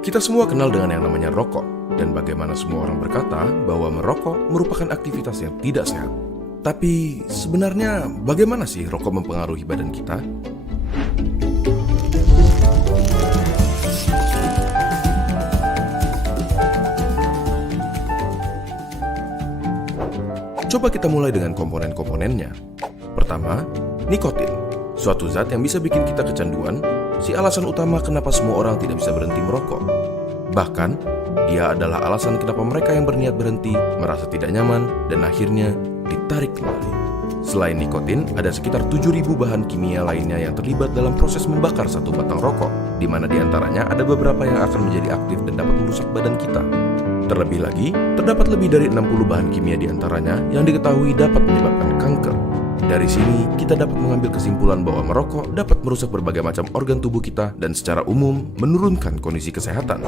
Kita semua kenal dengan yang namanya rokok, dan bagaimana semua orang berkata bahwa merokok merupakan aktivitas yang tidak sehat. Tapi sebenarnya bagaimana sih rokok mempengaruhi badan kita? Coba kita mulai dengan komponen-komponennya. Pertama, nikotin, suatu zat yang bisa bikin kita kecanduan, si alasan utama kenapa semua orang tidak bisa berhenti merokok. Bahkan, dia adalah alasan kenapa mereka yang berniat berhenti merasa tidak nyaman dan akhirnya ditarik kembali. Selain nikotin, ada sekitar 7.000 bahan kimia lainnya yang terlibat dalam proses membakar satu batang rokok, di mana diantaranya ada beberapa yang akan menjadi aktif dan dapat merusak badan kita. Terlebih lagi, terdapat lebih dari 60 bahan kimia diantaranya yang diketahui dapat menyebabkan kanker. Dari sini, kita dapat mengambil kesimpulan bahwa merokok dapat merusak berbagai macam organ tubuh kita dan secara umum menurunkan kondisi kesehatan.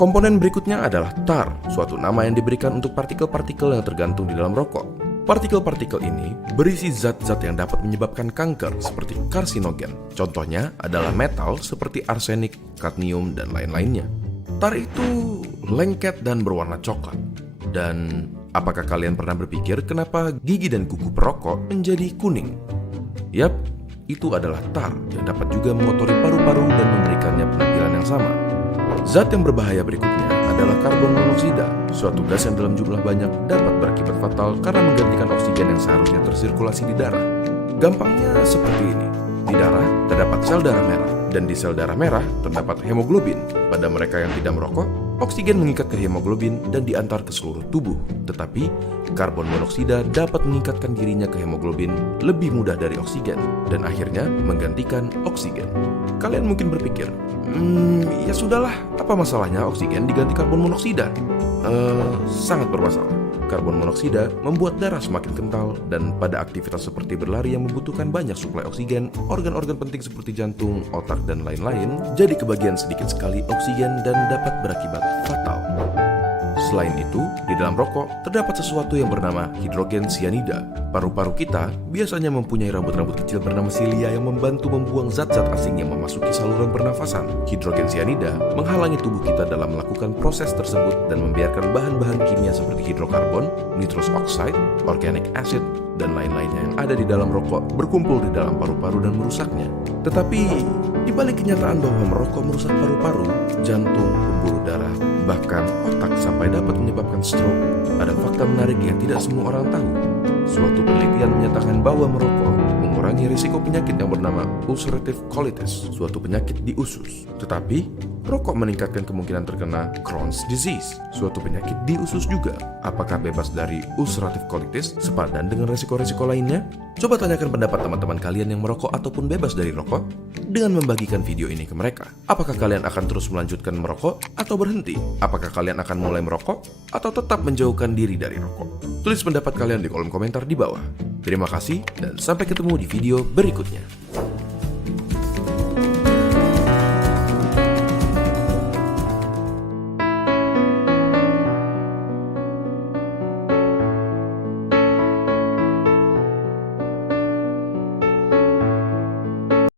Komponen berikutnya adalah tar, suatu nama yang diberikan untuk partikel-partikel yang tergantung di dalam rokok. Partikel-partikel ini berisi zat-zat yang dapat menyebabkan kanker seperti karsinogen. Contohnya adalah metal seperti arsenik, kadmium, dan lain-lainnya. Tar itu lengket dan berwarna coklat. Dan apakah kalian pernah berpikir kenapa gigi dan kuku perokok menjadi kuning? Yap, itu adalah tar yang dapat juga mengotori paru-paru dan memberikannya penampilan yang sama. Zat yang berbahaya berikutnya adalah karbon monoksida, suatu gas yang dalam jumlah banyak dapat berakibat fatal karena menggantikan oksigen yang seharusnya tersirkulasi di darah. Gampangnya seperti ini. Di darah terdapat sel darah merah, dan di sel darah merah terdapat hemoglobin. Pada mereka yang tidak merokok, oksigen mengikat ke hemoglobin dan diantar ke seluruh tubuh. Tetapi, karbon monoksida dapat mengikatkan dirinya ke hemoglobin lebih mudah dari oksigen, dan akhirnya menggantikan oksigen. Kalian mungkin berpikir, ya sudahlah, apa masalahnya oksigen diganti karbon monoksida? Sangat bermasalah. Karbon monoksida membuat darah semakin kental, dan pada aktivitas seperti berlari yang membutuhkan banyak suplai oksigen, organ-organ penting seperti jantung, otak, dan lain-lain jadi kebagian sedikit sekali oksigen dan dapat berakibat fatal. Selain itu, di dalam rokok terdapat sesuatu yang bernama hidrogen cyanida. Paru-paru kita biasanya mempunyai rambut-rambut kecil bernama silia yang membantu membuang zat-zat asing yang memasuki saluran pernafasan. Hidrogen cyanida menghalangi tubuh kita dalam melakukan proses tersebut dan membiarkan bahan-bahan kimia seperti hidrokarbon, nitrous oxide, organic acid, dan lain-lainnya yang ada di dalam rokok berkumpul di dalam paru-paru dan merusaknya. Tetapi, di balik kenyataan bahwa merokok merusak paru-paru, jantung, pembuluh darah, bahkan otak sampai dapat menyebabkan stroke, ada fakta menarik yang tidak semua orang tahu. Suatu penelitian menyatakan bahwa merokok mengurangi risiko penyakit yang bernama ulcerative colitis, suatu penyakit di usus. Tetapi, rokok meningkatkan kemungkinan terkena Crohn's disease, suatu penyakit di usus juga. Apakah bebas dari ulcerative colitis sepadan dengan risiko-risiko lainnya? Coba tanyakan pendapat teman-teman kalian yang merokok ataupun bebas dari rokok dengan membagikan video ini ke mereka. Apakah kalian akan terus melanjutkan merokok atau berhenti? Apakah kalian akan mulai merokok atau tetap menjauhkan diri dari rokok? Tulis pendapat kalian di kolom komentar di bawah. Terima kasih dan sampai ketemu di video berikutnya.